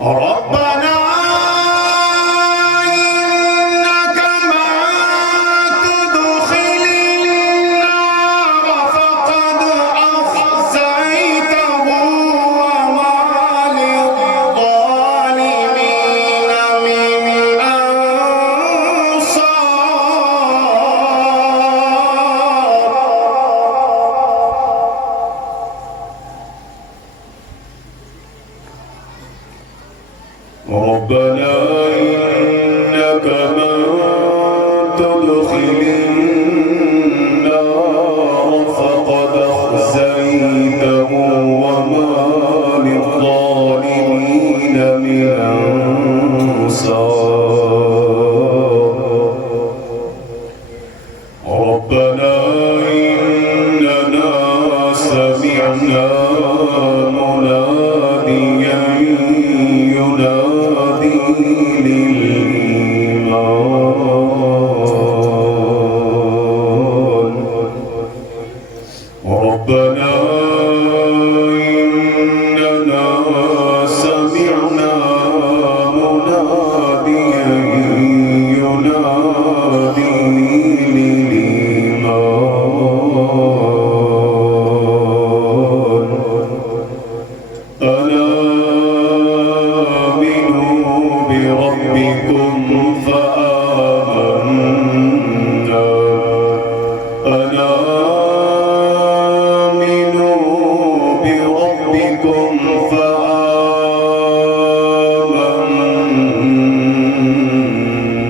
ربنا إنك من تدخل النار فقد أخزيته وما للظالمين من ربنا إنك من تدخل النار فقد أخزيته وما للظالمين من أنصار ربنا إننا سمعنا مناديا ينادي للإيمان ربنا إننا سمعنا مناديا ينادي للإيمان ألا بربكم فآمنا ألا آمنوا بربكم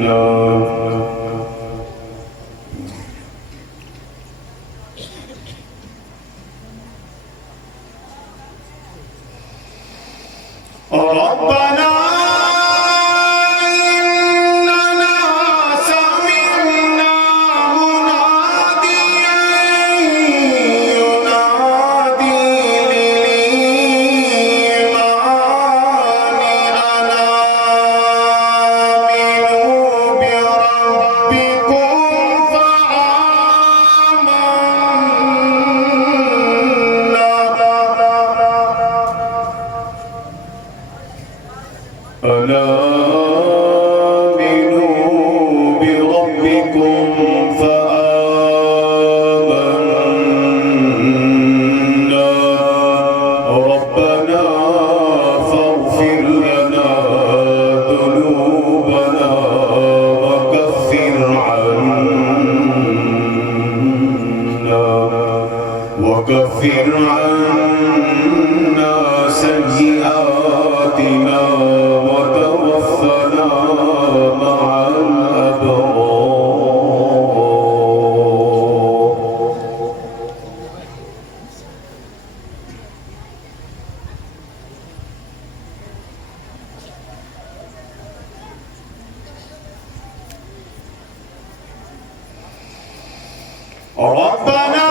فآمنا ربنا ألا آمنوا بربكم فآمنا ربنا فاغفر لنا ذنوبنا وكفر عنا سيئاتنا وتوفنا مع الأبرار ربنا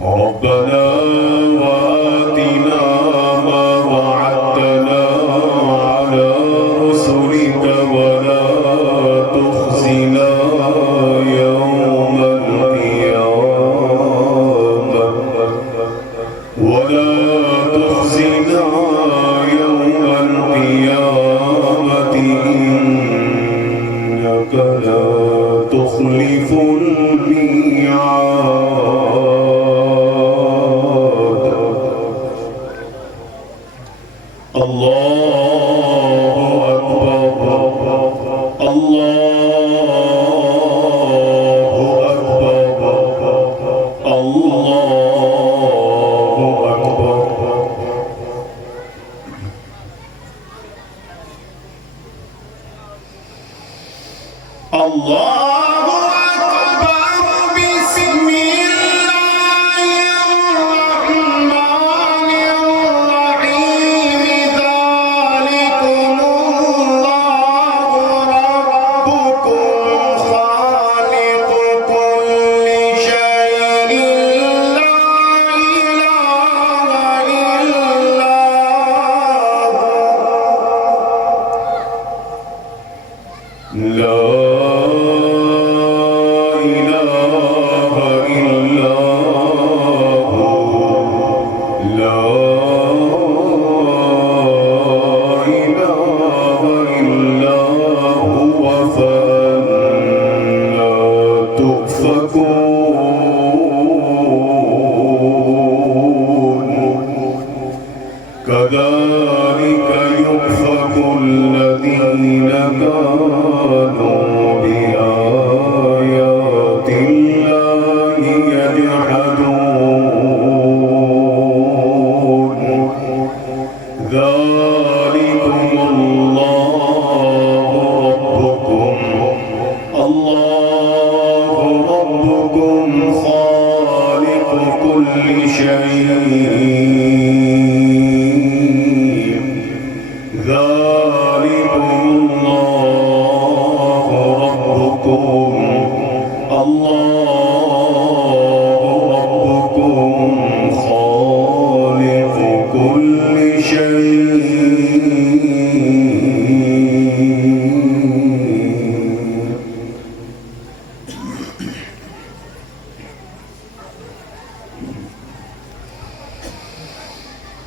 ربنا وآتنا ما وعدتنا على رسلك ولا تخزنا يوم القيامة إنك لا تخلف الميعاد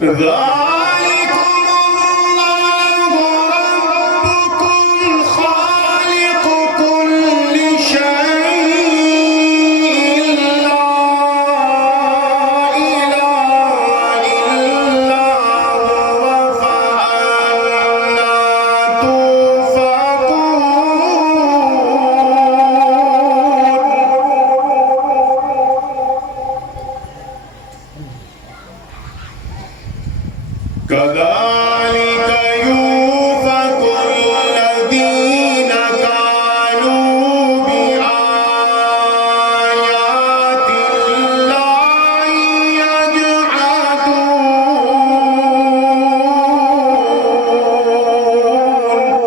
ذلكم الله ربكم خالق كل شيء لا إله إلا هو فأنا تؤفكون كذلك يؤفك الذين كانوا بآيات الله يجحدون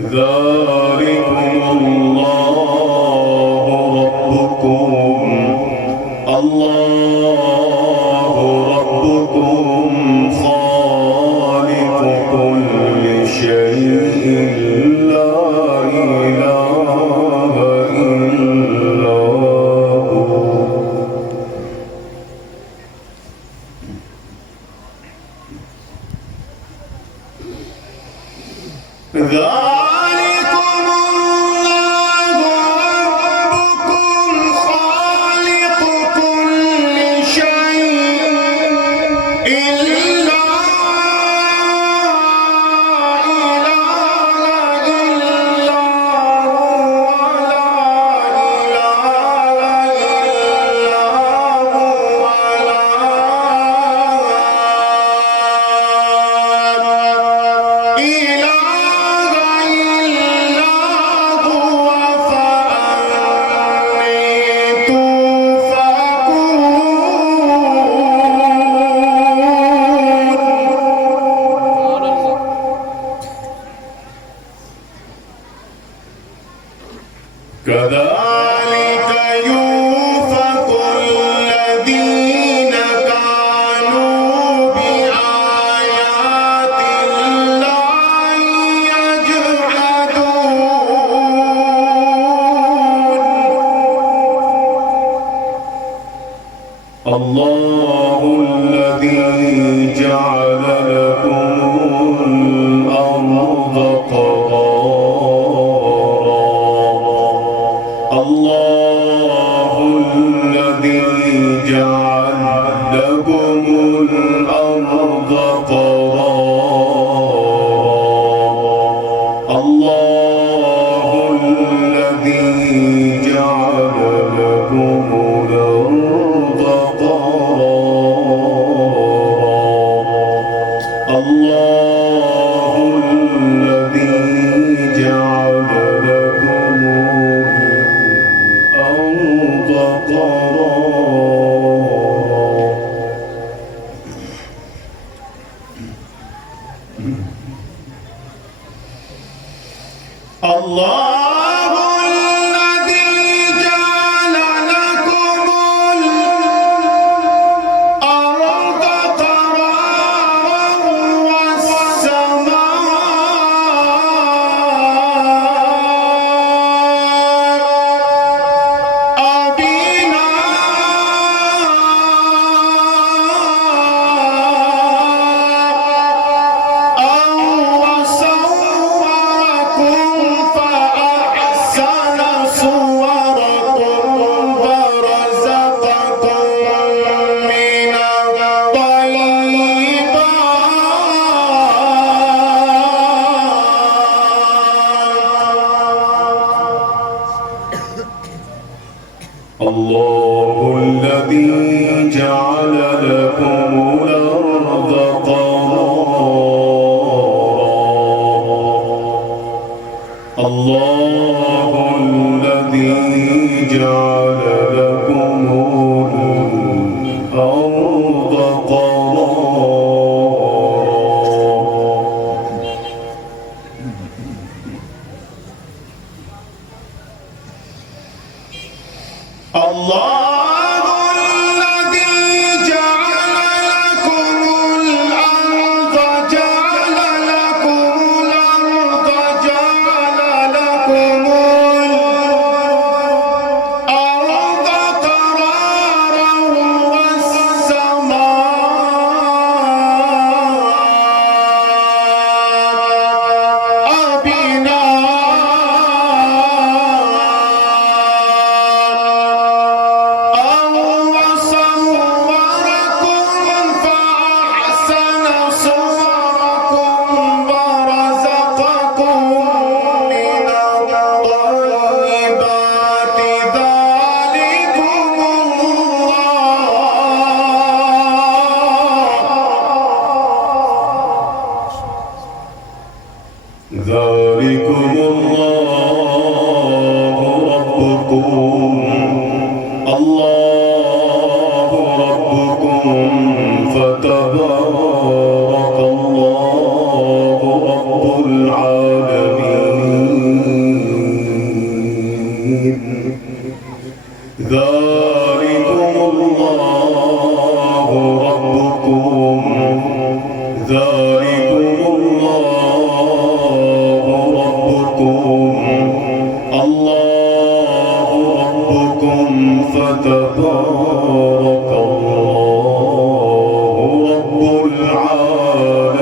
ذلكم الله ربكم الله ربكم خالق كل شيء لا إله إلا هو ذلكم الله ربكم خالق كل شيء لا إله إلا هو لا إله إلا هو لا إله كذلك يؤفك الذين كانوا بآيات الله يجحدون الله الذي جعل لكم الأرض قرارا الله الذي جعل لكم الأرض قرارا الله الذي جعل لكم الأرض قرارا الله الذي جعل لكم الأرض قرارا الله الذي جعل لكم الأرض قرارا والسماء بناء وصوركم فأحسن صوركم ورزقكم من الطيبات الله الذي جعل لكم الأرض قرارا الله الذي جعل لكم الأرض قرارا الله الذي جعل لكم الأرض قرارا ذلكم الله ربكم الله ربكم فتبارك الله رب العالمين.